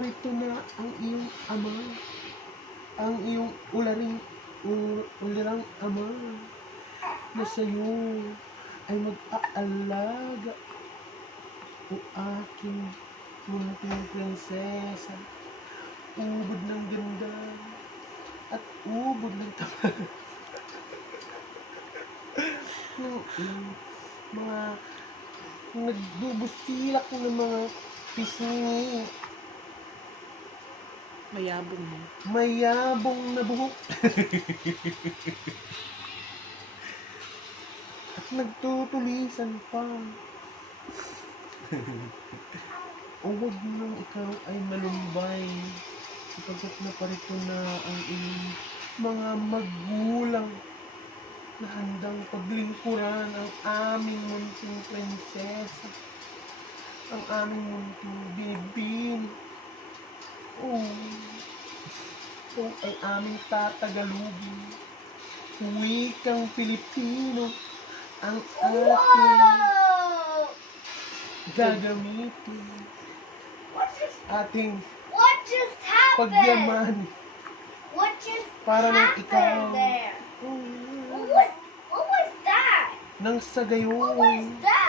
naparito na ang iyong ama, ang iyong ularing, u- ulirang ama, na sa'yo ay mag-aalaga o aking munting prinsesa, ubod ng ganda at ubod ng tama. ng, ng mga nagbubusilak ng mga pisngi, Mayabong mayabong na buhok. At nagtutulisan pa. o wag nang ikaw ay malumbay sapagkat naparito na ang iyong mga magulang na handang paglingkuran ang aming munting prinsesa, ang aming munting bibin. Oo. Ito ay aming tatagalugin. Wikang Pilipino ang ating gagamitin. What just Ating what just happened? pagyaman What just para ng ikaw. there? Oo. What was what was that? Nang sa What was gayon, that?